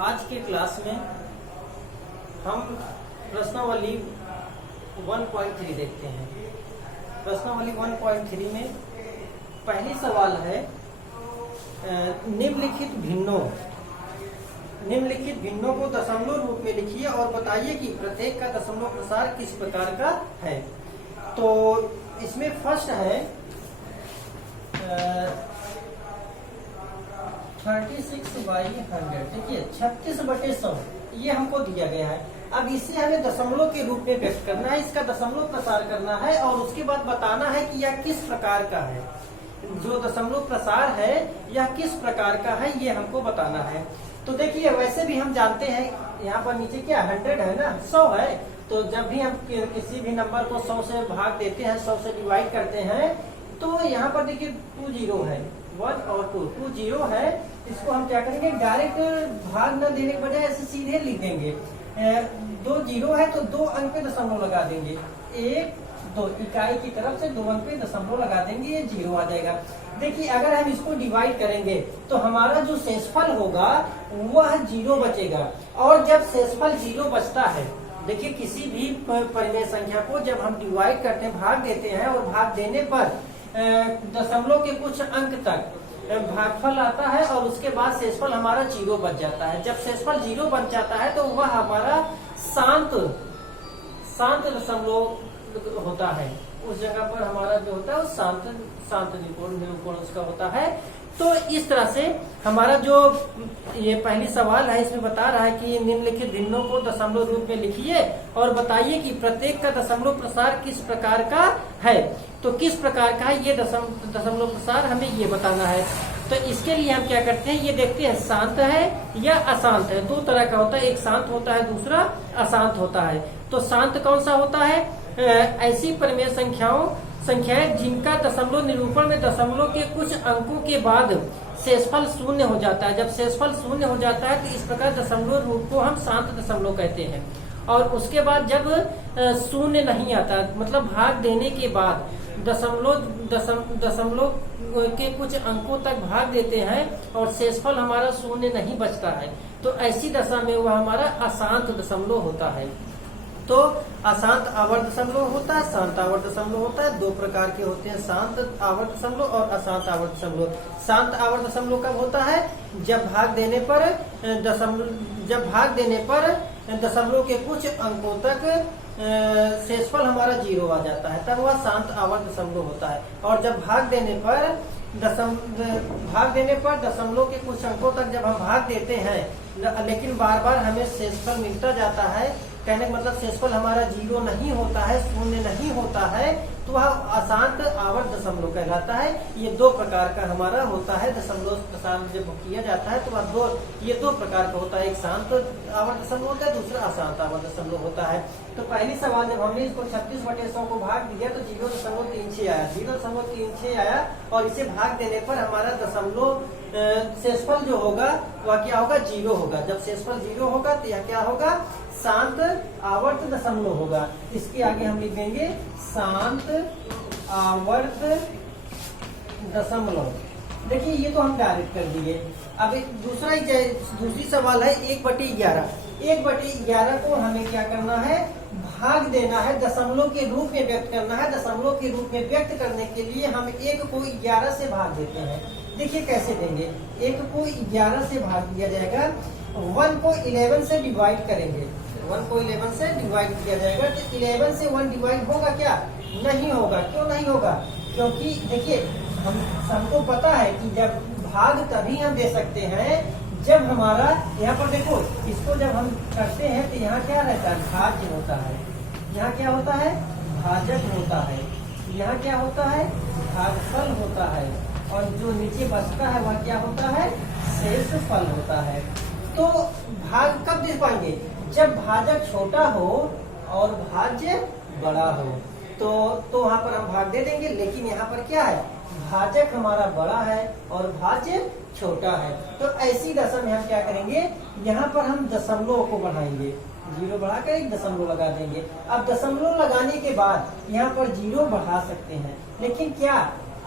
आज के क्लास में हम प्रश्नावली 1.3 देखते हैं। प्रश्नावली 1.3 में पहली सवाल है निम्नलिखित भिन्नों को दशमलव रूप में लिखिए और बताइए कि प्रत्येक का दशमलव प्रसार किस प्रकार का है। तो इसमें फर्स्ट है 36/100, देखिए 36/100 ये हमको दिया गया है। अब इसे हमें दशमलव के रूप में व्यक्त करना है, इसका दशमलव प्रसार करना है और उसके बाद बताना है कि यह किस प्रकार का है। जो दशमलव प्रसार है यह किस प्रकार का है ये हमको बताना है। तो देखिए वैसे भी हम जानते हैं यहाँ पर नीचे क्या 100 है ना, 100 है। तो जब भी हम किसी भी नंबर को 100 से भाग देते हैं, 100 से डिवाइड करते हैं, तो यहाँ पर देखिए 2 जीरो है, 1 और 2 जीरो है। इसको हम क्या करेंगे, डायरेक्ट भाग न देने के बजाय ऐसे सीधे लिख देंगे। 2 जीरो है तो 2 अंक पे दशमलव लगा देंगे, 1 2 इकाई की तरफ से 2 अंक पे दशमलव लगा देंगे, ये जीरो आ जाएगा। देखिए अगर हम इसको डिवाइड करेंगे तो हमारा जो शेषफल होगा वह जीरो बचेगा। और जब शेषफल जीरो बचता है, देखिए किसी भी परिमेय संख्या को जब हम डिवाइड करते हैं, भाग देते हैं और भाग देने पर दशमलव के कुछ अंक तक भागफल आता है और उसके बाद शेषफल हमारा जीरो बच जाता है। जब शेषफल जीरो बन जाता है तो वह हमारा शांत दशमलव होता है। उस जगह पर हमारा जो होता है वो शांत निरूपण उसका होता है। तो इस तरह से हमारा जो ये पहली सवाल है इसमें बता रहा है कि निम्नलिखित भिन्नों को दशमलव रूप में लिखिए और बताइए कि प्रत्येक का दशमलव प्रसार किस प्रकार का है। तो किस प्रकार का है ये दशमलव प्रसार हमें ये बताना है। तो इसके लिए हम क्या करते हैं, ये देखते हैं शांत है या अशांत है। 2 तरह का होता है, एक शांत होता है, दूसरा अशांत होता है। तो शांत कौन सा होता है, ऐसी परिमेय संख्याएं जिनका दशमलव निरूपण में दशमलव के कुछ अंकों के बाद शेषफल शून्य हो जाता है। जब शेषफल शून्य हो जाता है तो इस प्रकार दशमलव रूप को हम शांत दशमलव कहते हैं। और उसके बाद जब शून्य नहीं आता, मतलब भाग देने के बाद दशमलव के कुछ अंकों तक भाग देते हैं और शेषफल हमारा शून्य नहीं बचता है, तो ऐसी दशा में वह हमारा अशांत दशमलव होता है। तो अशांत आवर्त दशमलव होता है, शांत आवर्त दशमलव होता है। 2 प्रकार के होते हैं, शांत आवर्त दशमलव और अशांत आवर्त दशमलव। शांत आवर्त दशमलव कब होता है, जब भाग देने पर दशमलव के कुछ अंकों तक शेषफल हमारा जीरो आ जाता है, तब वह शांत आवर्त दशमलव होता है। और जब भाग देने पर दशमलव के कुछ अंकों तक जब हम भाग देते हैं लेकिन बार बार हमें शेषफल मिलता जाता है, कहने का मतलब शेषफल हमारा जीरो नहीं होता है, शून्य नहीं होता है, तो वह अशांत आवर्त दशमलव कहलाता है। ये 2 प्रकार का हमारा होता है दशमलव प्रसार जब किया जाता है तो वह ये 2 प्रकार का होता है, एक शांत आवर्त दशमलव होता है, दूसरा अशांत आवर्त दशमलव होता है। तो पहली सवाल जब हमने इसको 36/100 को भाग दिया तो 0.36 आया, 0.36 आया और इसे भाग देने पर हमारा दशमलव शेषफल जो होगा वह क्या होगा, जीरो होगा। जब शेषफल जीरो होगा तो यह क्या होगा, शांत आवर्त दशमलव होगा। इसके आगे हम लिख देंगे शांत आवर्त दशमलव। देखिए ये तो हम डायरेक्ट कर दिए। अब दूसरी सवाल है 1/11। 1/11 को हमें क्या करना है, भाग देना है, दशमलव के रूप में व्यक्त करना है। दशमलव के रूप में व्यक्त करने के लिए हम 1 को 11 से भाग देते हैं। देखिए कैसे देंगे, 1 को 11 से भाग दिया जाएगा, 1 को 11 से डिवाइड करेंगे, 1 को 11 से डिवाइड किया जाएगा। तो 11 से 1 डिवाइड होगा क्या, नहीं होगा। क्यों नहीं होगा, क्योंकि देखिए हमको पता है कि जब भाग तभी हम दे सकते हैं जब हमारा यहाँ पर देखो, इसको जब हम करते हैं तो यहाँ क्या रहता है, भाज्य होता है। यहाँ क्या होता है, भाजक होता है। यहाँ क्या होता है, भागफल होता है। और जो नीचे बचता है वह क्या होता है, शेषफल होता है। तो भाग कब दे पाएंगे, जब भाजक छोटा हो और भाज्य बड़ा हो, तो वहां पर हम भाग दे देंगे। लेकिन यहाँ पर क्या है, भाजक हमारा बड़ा है और भाज्य छोटा है। तो ऐसी दशा में हम क्या करेंगे, यहाँ पर हम दशमलव को बढ़ाएंगे, 0 बढ़ाकर 1 दशमलव लगा देंगे। अब दशमलव लगाने के बाद यहाँ पर 0 बढ़ा सकते हैं, लेकिन क्या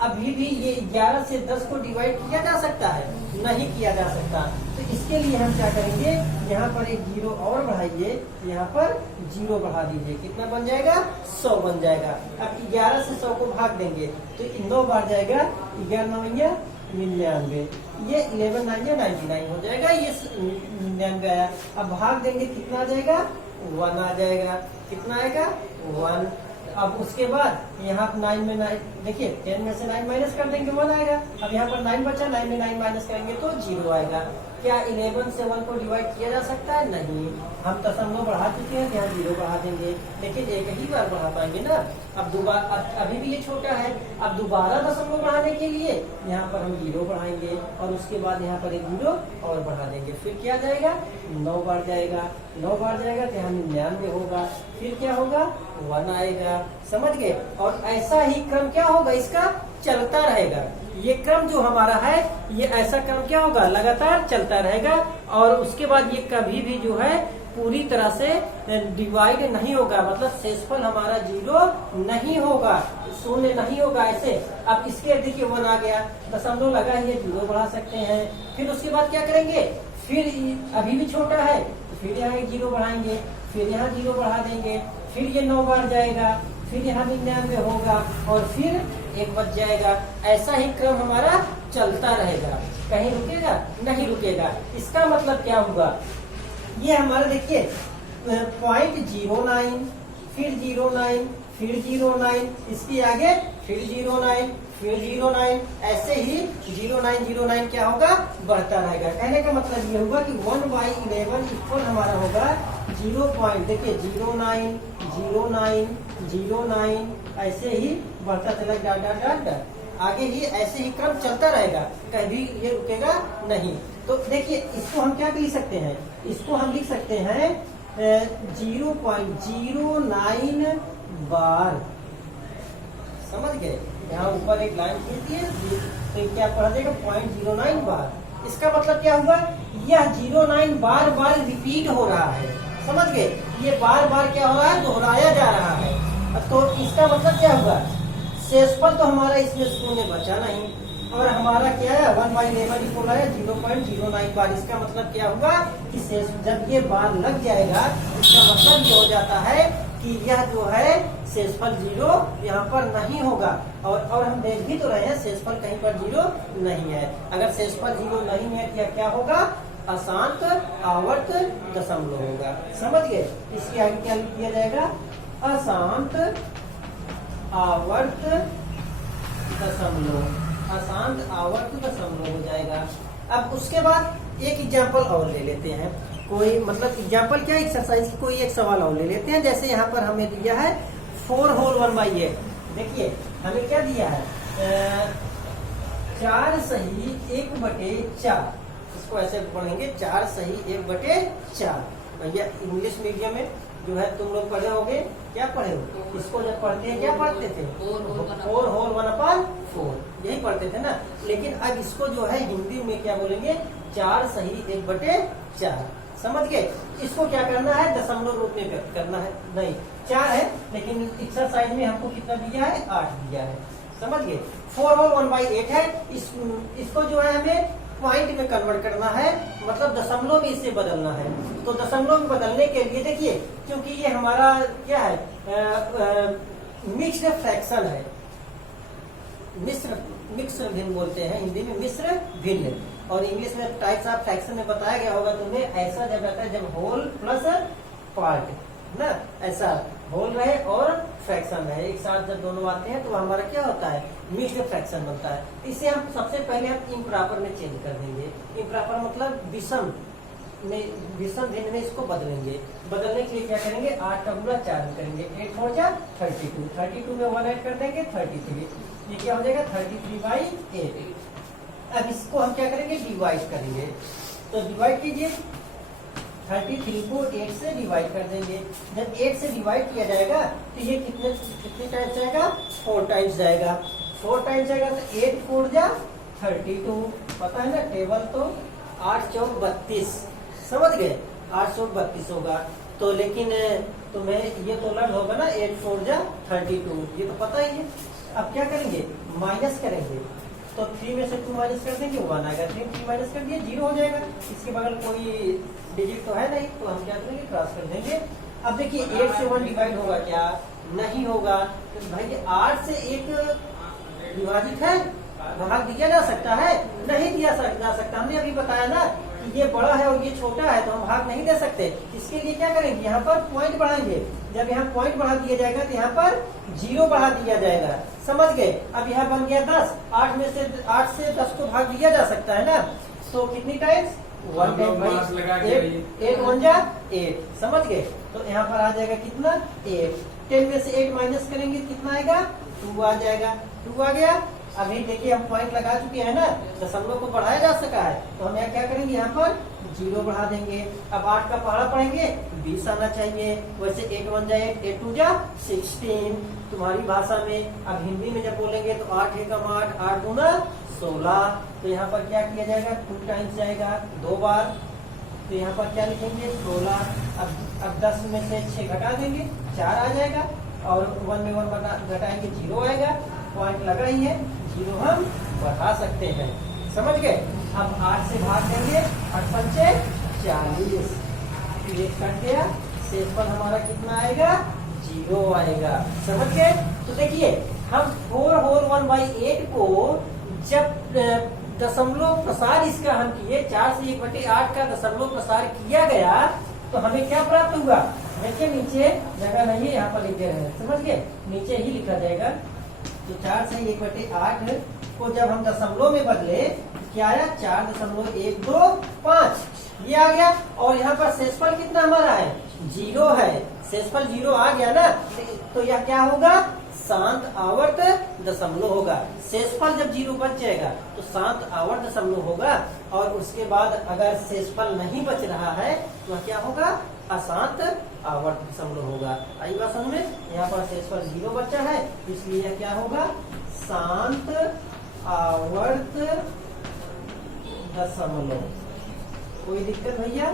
अभी भी ये 11 से 10 को डिवाइड किया जा सकता है? नहीं किया जा सकता। तो इसके लिए हम क्या करेंगे, यहाँ पर एक 0 और बढ़ाइए, यहाँ पर 0 बढ़ा दीजिए, कितना बन जाएगा? 100 बन जाएगा। अब 11 से 100 को भाग देंगे तो 9 बार जाएगा, 11 9 99, ये 11 9 99 हो जाएगा, ये 99 आया। अब भाग देंगे, कितना आ जाएगा? 1 आ जाएगा। कितना आएगा? 1। अब उसके बाद यहाँ 9 में 9, देखिए 10 में से 9 माइनस कर देंगे 1 आएगा। अब यहाँ पर 9 बचा, 9 में 9 माइनस करेंगे तो 0 आएगा। क्या 11 से 1 को डिवाइड किया जा सकता है? नहीं। हम दशमलव बढ़ा चुके हैं, यहाँ 0 बढ़ा देंगे, लेकिन एक ही बार बढ़ा पाएंगे ना। अब दोबारा, अभी भी ये छोटा है, अब दोबारा दशमलव बढ़ाने के लिए यहाँ पर हम 0 बढ़ाएंगे और उसके बाद यहाँ पर एक 0 और बढ़ा देंगे, फिर क्या जाएगा? 9 बार जाएगा। 9 बार जाएगा तो यहाँ 99 होगा, फिर क्या होगा? 1 आएगा। समझ गए? और ऐसा ही क्रम क्या होगा, इसका चलता रहेगा। ये क्रम जो हमारा है, ये ऐसा क्रम क्या होगा? लगातार चलता रहेगा। और उसके बाद ये कभी भी जो है पूरी तरह से डिवाइड नहीं होगा, मतलब शेषफल हमारा 0 नहीं होगा, शून्य नहीं होगा। ऐसे अब इसके देखिए 1 आ गया, दशमलव लगा, ये 0 बढ़ा सकते हैं। फिर उसके बाद क्या करेंगे? फिर अभी भी छोटा है तो फिर यहाँ 0 बढ़ाएंगे, फिर यहाँ 0 बढ़ा देंगे, फिर ये 9 बार जाएगा, फिर यहाँ 99 होगा और फिर 1 बच जाएगा। ऐसा ही क्रम हमारा चलता रहेगा, कहीं रुकेगा? नहीं रुकेगा। इसका मतलब क्या होगा? ये हमारा देखिए 0.09, फिर 09, फिर 09, इसके आगे फिर 09, फिर 09, ऐसे ही 0909 क्या होगा? बढ़ता रहेगा। कहने का मतलब ये होगा कि 1/11 इक्वल हमारा होगा 0. देखिए 09 09 09, ऐसे ही बढ़ता चला डॉट डॉट डॉट आगे ही, ऐसे ही क्रम चलता रहेगा, कभी ये रुकेगा नहीं। तो देखिए इसको हम क्या लिख सकते हैं? इसको हम लिख सकते हैं 0.09 बार। समझ गए? यहाँ ऊपर एक लाइन खींचती है तो क्या पढ़ा जाएगा? 0.09 बार। इसका मतलब क्या हुआ? यह 09 बार बार रिपीट हो रहा है। समझ गए? ये बार बार क्या हो रहा है? दोहराया जा रहा है। तो इसका मतलब क्या हुआ? शेषफल तो हमारा इसमें शून्य बचा नहीं, और हमारा क्या है? 1/11 इक्वल है 0.09 बार। इसका मतलब क्या हुआ कि शेष, जब ये बार लग जाएगा, इसका मतलब ये हो जाता है कि यह जो है शेषफल 0 यहाँ पर नहीं होगा। और हम देख भी तो रहे हैं शेषफल कहीं पर 0 नहीं है। अगर शेषफल 0 नहीं है तो क्या होगा? अशांत आवर्त दशमलव होगा। समझ गए? इसके आगे क्या किया जाएगा? अशांत आवर्त दशमलव, अशांत आवर्त दशमलव हो जाएगा। अब उसके बाद एक एग्जाम्पल और ले लेते हैं, कोई मतलब एग्जाम्पल क्या, एक्सरसाइज की कोई एक सवाल और ले लेते हैं। जैसे यहाँ पर हमें दिया है 4 होल 1/8। देखिए हमें क्या दिया है? 4 सही 1/4। इसको ऐसे पढ़ेंगे 4 सही 1/4। भैया इंग्लिश मीडियम में जो है तुम लोग पढ़े होगे, क्या पढ़े हो? इसको जब पढ़ते हैं क्या पढ़ते थे? 4 होल 1/4, यही पढ़ते थे ना। लेकिन अब इसको जो है हिंदी में क्या बोलेंगे? 4 सही 1/4। समझ गए? इसको क्या करना है? दशमलव रूप में व्यक्त करना है। नहीं 4 है, लेकिन एक्सरसाइज में हमको कितना दिया है? 8 दिया है। समझ गए? 4 होल 1/8 है। इसको जो है हमें पॉइंट में कन्वर्ट करना है, मतलब दशमलव में इसे बदलना है। तो दशमलव में बदलने के लिए देखिए, क्योंकि ये हमारा क्या है? मिक्स्ड फ्रैक्शन है, मिश्र भिन्न बोलते हैं हिंदी में, मिश्र भिन्न। और इंग्लिश में टाइप्स ऑफ फ्रैक्शन में बताया गया होगा तुम्हें। ऐसा जब आता है जब होल प्लस पार्ट ना, ऐसा होल रहे और फ्रैक्शन रहे, एक साथ जब दोनों आते हैं तो हमारा क्या होता है? मिक्स्ड फ्रैक्शन बनता है। इसे हम सबसे पहले हम इम्प्रॉपर में चेंज कर देंगे। इम्प्रॉपर मतलब विषम भिन्न में इसको बदलेंगे। बदलने के लिए क्या करेंगे? 8 का गुणा 4 में करेंगे, 8 4 जा 32, 32 में 1 ऐड कर देंगे 33। ये क्या हो जाएगा? 33/8। अब इसको हम क्या करेंगे? डिवाइड करेंगे। तो डिवाइड कीजिए, 33 को 8 से डिवाइड कर देंगे। जब 8 से डिवाइड किया जाएगा तो ये कितने टाइम्स जाएगा? 4 टाइम्स जाएगा। 4 टाइम्स जाएगा तो 8 4 जा 32। पता है ना टेबल, तो 8 चौक 32। समझ गए? 8 चौक 32 होगा। तो लेकिन तुम्हें ये तो लर्न होगा ना, 8 4 जा 32, ये तो पता ही है। अब क्या करेंगे, माइनस करेंगे, तो 3 में से 2 माइनस कर देंगे, 1 आएगा। 3 माइनस कर दिए, 0 हो जाएगा। इसके बगल कोई डिजिट तो है नहीं, तो हम क्या करेंगे, क्रॉस कर देंगे। अब देखिए 8 से 1 डिवाइड होगा क्या, नहीं होगा। तो भाई 8 से 1 विभाजित है, भाग दिया जा सकता है, नहीं दिया जा सकता। हमने अभी बताया ना कि ये बड़ा है और ये छोटा है, तो हम भाग नहीं दे सकते। इसके लिए क्या करेंगे, यहाँ पर पॉइंट बढ़ाएंगे। जब यहाँ पॉइंट बढ़ा दिया जाएगा तो यहाँ पर 0 बढ़ा दिया जाएगा, समझ गए। अब यहाँ बन गया 10, 8 से 10 को भाग दिया जा सकता है ना, तो कितनी टाइम्स, 1 टाइम भाई 8 1 जा 8, समझ गए। तो यहाँ पर आ जाएगा कितना, 8। 10 में से 8 माइनस करेंगे, कितना आएगा, 2 आ जाएगा। 2 आ गया। अभी देखिए हम पॉइंट लगा चुके हैं ना, दशमलव को बढ़ाया जा सका है, तो हम यहाँ क्या करेंगे, यहाँ पर 0 बढ़ा देंगे। अब 8 का पहाड़ा पढ़ेंगे, 20 आना चाहिए। वैसे 8 1 जा 8, 8 2 जा 16 तुम्हारी भाषा में। अब हिंदी में जब बोलेंगे तो 8 एकम 8, 8 दूना 16। तो यहाँ पर क्या किया जाएगा, 2 टाइम्स जाएगा, 2 बार। तो यहाँ पर क्या लिखेंगे, 16। अब 10 में से 6 घटा देंगे, 4 आ जाएगा। और 1 में 1 घटाएंगे, 0 आएगा। पॉइंट लगा ही है, 0 हम बढ़ा सकते हैं, समझ गए। अब 8 से भाग देंगे, 8 पंचे 40, ये कट गया। शेषफल हमारा कितना आएगा, 0 आएगा, समझ गए। तो देखिए हम 4 होल 1/8 को जब दशमलव प्रसार इसका हम किए, 4 से 1/8 का दशमलव प्रसार किया गया, तो हमें क्या प्राप्त हुआ। देखिए नीचे जगह नहीं है, यहाँ पर लिख दे रहे हैं, समझ गए, नीचे ही लिखा जाएगा। तो 4 से 1/8 को जब हम दशमलव में बदले, क्या आया, 4.125 ये आ गया। और यहाँ पर शेषफल कितना हमारा है, 0 है। शेषफल 0 आ गया ना, तो यह क्या होगा, शांत आवर्त दशमलव होगा। शेषफल जब 0 बच जाएगा तो शांत आवर्त दशमलव होगा। और उसके बाद अगर शेषफल नहीं बच रहा है तो क्या होगा, अशांत आवर्त दशमलव होगा। आई बात समझ में। यहाँ पर शेषफल 0 बचा है, इसलिए यह क्या होगा, शांत आवर्त दशमलव। कोई दिक्कत भैया,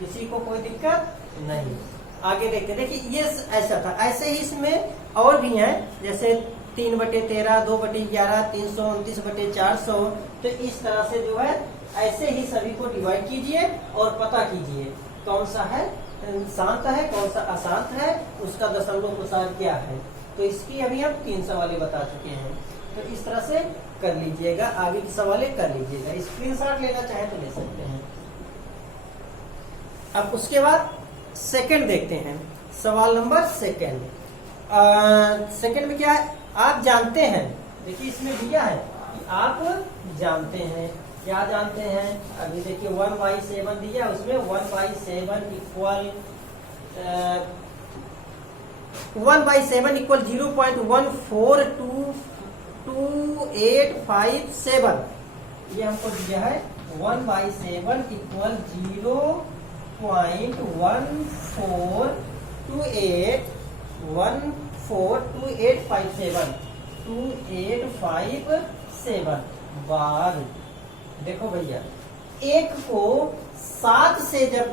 किसी को कोई दिक्कत नहीं। आगे देखते, देखिए ये ऐसा था। ऐसे ही इसमें और भी हैं, जैसे 3/13, 2/11, 329/400। तो इस तरह से जो है ऐसे ही सभी को डिवाइड कीजिए और पता कीजिए कौन सा है शांत है, कौन सा अशांत है, उसका दशमलव प्रसार क्या है। तो इसकी अभी हम 3 सवाल बता चुके हैं। तो इस तरह से कर लीजिएगा, आगे की सवालें कर लीजिएगा। स्क्रीनशॉट लेना चाहे तो ले सकते हैं। अब उसके बाद सेकंड देखते हैं, सवाल नंबर सेकंड। सेकंड में क्या है, आप जानते हैं। देखिए इसमें दिया है कि आप जानते हैं, क्या जानते हैं। अभी देखिए 1/7 दिया, उसमें 1/7 इक्वल 0.1422857। ये हमको दिया है 1/7 इक्वल 0.142857 बार। देखो भैया, 1 को 7 से जब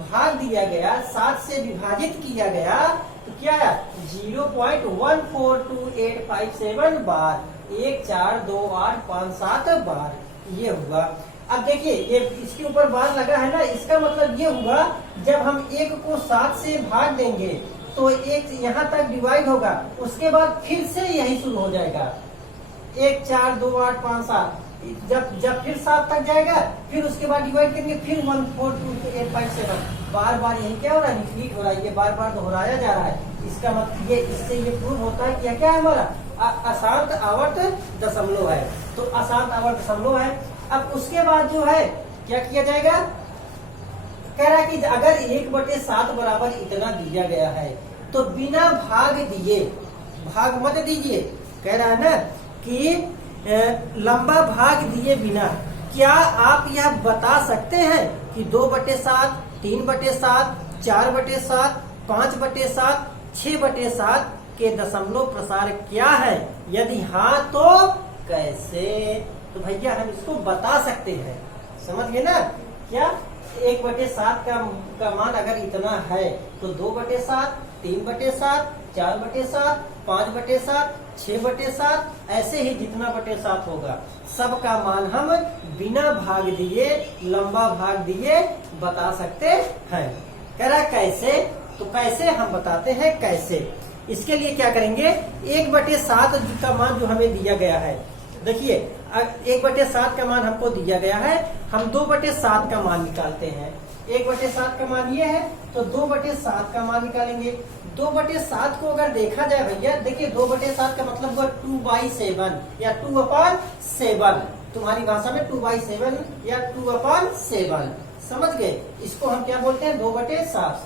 भाग दिया गया, 7 से विभाजित किया गया, तो क्या है, 0.142857 बार। 1 4 2 8 5 7 बार ये हुआ। अब देखिए ये इसके ऊपर बार लगा है ना, इसका मतलब ये हुआ जब हम 1 को 7 से भाग देंगे तो 1 यहाँ तक डिवाइड होगा, उसके बाद फिर से यही शुरू हो जाएगा। 1 4 2 8 5 7, जब फिर 7 तक जाएगा, फिर उसके बाद डिवाइड करेंगे, फिर 1422857। बार बार यही क्या हो रहा है, रिपीट हो रहा है, ये बार बार दोहराया जा रहा है। इसका मतलब ये, इससे ये प्रूव होता है कि क्या है हमारा अशांत आवर्त दशमलव है। तो अशांत आवर्त दशमलव है। अब उसके बाद जो है क्या किया जाएगा, कह रहा है कि अगर 1/7 बराबर इतना दिया गया है तो बिना भाग दिए, भाग मत दीजिए, कह रहा है ना कि लंबा भाग दिए बिना, क्या आप यह बता सकते हैं कि 2/7, 3/7, 4/7, 5/7, 6/7 के दशमलव प्रसार क्या है? यदि हाँ तो कैसे? तो भैया हम इसको बता सकते हैं, समझ गए ना। क्या 1/7 का मान अगर इतना है तो 2/7, 3/7, 4/7, 5/7, 6/7, ऐसे ही जितना बटे 7 होगा सबका मान हम बिना भाग दिए, लंबा भाग दिए बता सकते हैं। कह रहा कैसे, तो कैसे हम बताते हैं कैसे। इसके लिए क्या करेंगे, 1/7 का मान जो हमें दिया गया है, देखिए 1/7 का मान हमको दिया गया है, हम 2/7 का मान निकालते हैं। 1/7 का मान ये है, तो 2/7 का मान निकालेंगे। 2/7 को अगर देखा जाए भैया, देखिए 2/7 का मतलब हुआ 2/7 या 2/7, तुम्हारी भाषा में 2/7 या 2/7, समझ गए। इसको हम क्या बोलते हैं, 2/7।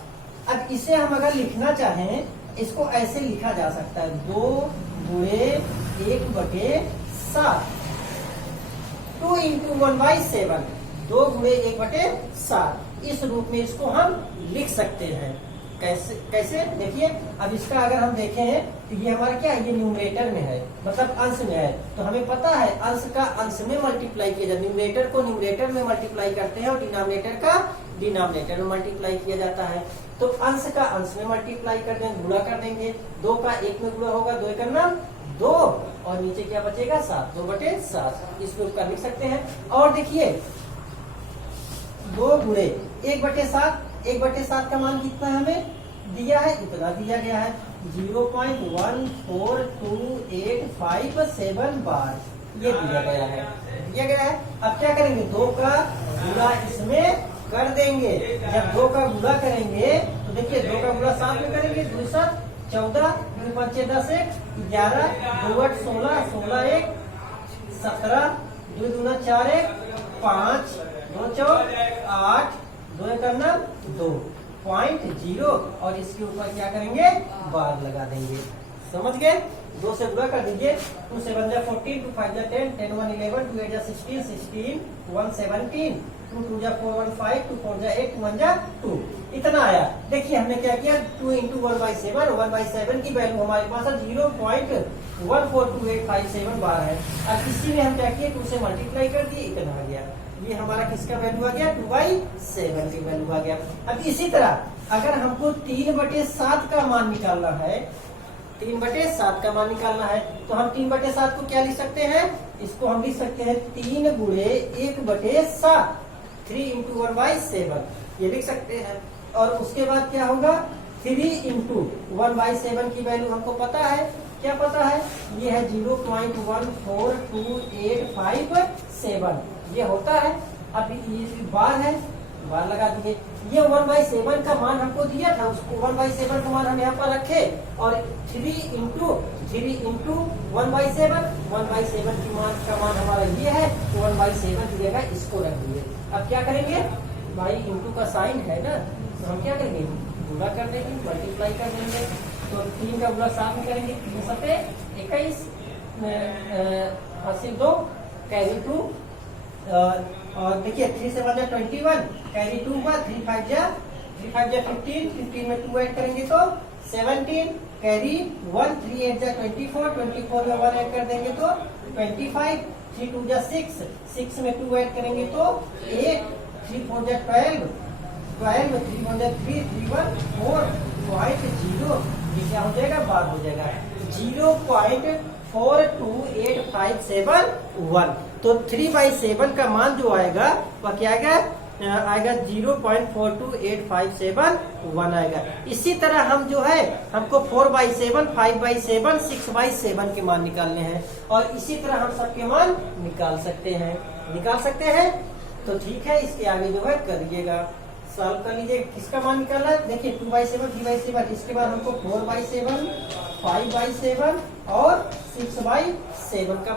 अब इसे हम अगर लिखना चाहें, इसको ऐसे लिखा जा सकता है, 2 गुणे 1/7, 2 इंटू 1/7, 2 गुणे 1/7। इस रूप में इसको हम लिख सकते हैं। कैसे कैसे देखिए, अब इसका अगर हम देखें तो ये हमारा क्या है, ये न्यूमरेटर में है, मतलब अंश में है, तो हमें पता है अंश का अंश में मल्टीप्लाई किया जाता है। न्यूमरेटर को न्यूमरेटर में मल्टीप्लाई करते हैं और डिनोमिनेटर का डिनोमिनेटर में मल्टीप्लाई किया जाता है। तो अंश का अंश में मल्टीप्लाई कर देंगे, गुणा कर देंगे, 2 का 1 में गुणा होगा, 2 का नाम 2, और नीचे क्या बचेगा 7, 2/7। इस रूप का लिख सकते हैं। और देखिए 2 गुणे 1/7, 1/7 का मान कितना हमें दिया है, इतना दिया गया है, 0.14285 बार ये दिया गया है, दिया गया है। अब क्या करेंगे, 2 का गुणा इसमें कर देंगे। जब 2 का गुणा करेंगे तो देखिए 2 का गुणा 7 में करेंगे, 2 7 14, 2 5 10 1 11, 2 8 16, 16 1 17, 2 दूना 4 1 5, 2 4 8, 2 करना 2.0, और इसके ऊपर क्या करेंगे, बार लगा देंगे। समझ गए, 2 से गुणा कर दीजिए, 2 7 जा 14, 2 5 जा 10, 10 1 11, 2 8 जा 16, 16 1 17, 2 2 जा 4 1 5, 2 4 जा 8, 2 1 जा 2, इतना आया। देखिए हमने क्या किया, 2 इंटू 1/7, 1/7 की वैल्यू हमारे पास 0.14287 बार है। अब इसी में हम क्या किए, 2 से मल्टीप्लाई कर दिए, इतना आ गया। ये हमारा किसका वैल्यू आ गया, 2/7 की वैल्यू आ गया। अब इसी तरह अगर हमको 3/7 का मान निकालना है, 3/7 का मान निकालना है, तो हम 3/7 को क्या लिख सकते हैं, इसको हम लिख सकते हैं 3 गुणे 1/7, 3 इंटू 1/7, ये लिख सकते हैं। और उसके बाद क्या होगा, 3 इंटू 1/7 की वैल्यू हमको पता है, क्या पता है, ये है 0.14285 ये होता है। अब ये बार है, बार लगा दिए। ये 1/7 का मान हमको दिया था, उसको 1/7 का मान हम यहाँ पर रखे, और 3 इंटू 1/7, 1/7 की मान का मान हमारा ये है, तो 1/7 की जगह इसको रख दिए। अब क्या करेंगे भाई, इंटू का साइन है ना, तो हम क्या करेंगे, गुणा कर देंगे, मल्टीप्लाई कर देंगे। तो 3 का गुणा 7 में करेंगे, 3 7 21, 2 कैरी 2, और देखिए 3 से 1 जा 21, कैरी 2 हुआ, 3 5 जा 15, 15 में 2 ऐड करेंगे तो 17, कैरी 1, 3 8 जा 24, 24 में 1 ऐड कर देंगे तो 25, 3 2 जा 6, 6 में 2 ऐड करेंगे तो 8, 3 4 जा 12, 12 में 3 1 जा 3, 3 1 4.0, ये क्या हो जाएगा, बार हो जाएगा 0.42857 तो 3/7 का मान जो आएगा वह क्या आएगा, 0.42857 आएगा। इसी तरह हम जो है, हमको 4/7, 5/7, 6/7 के मान निकालने हैं, और इसी तरह हम सबके मान निकाल सकते हैं। तो ठीक है, इसके आगे जो है करिएगा, सॉल्व कर लीजिए। किसका मान निकालना है, देखिए 2/7, 3/7, इसके बाद हमको 4/7, 5/7 और 6/7 का मान